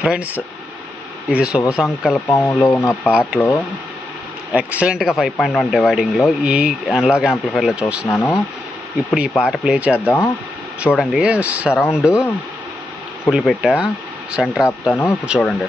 Friends, ఇది శుభ సంకల్పంలో ఉన్న పాటలో ఎక్సలెంట్గా 5.1 డివైడింగ్లో ఈ అనలాగ్ యాంప్లిఫైర్లో చూస్తున్నాను. ఇప్పుడు ఈ పాట ప్లే చేద్దాం. చూడండి, సరౌండ్ ఫుల్ పెట్టా, సెంటర్ ఆపుతాను. ఇప్పుడు చూడండి.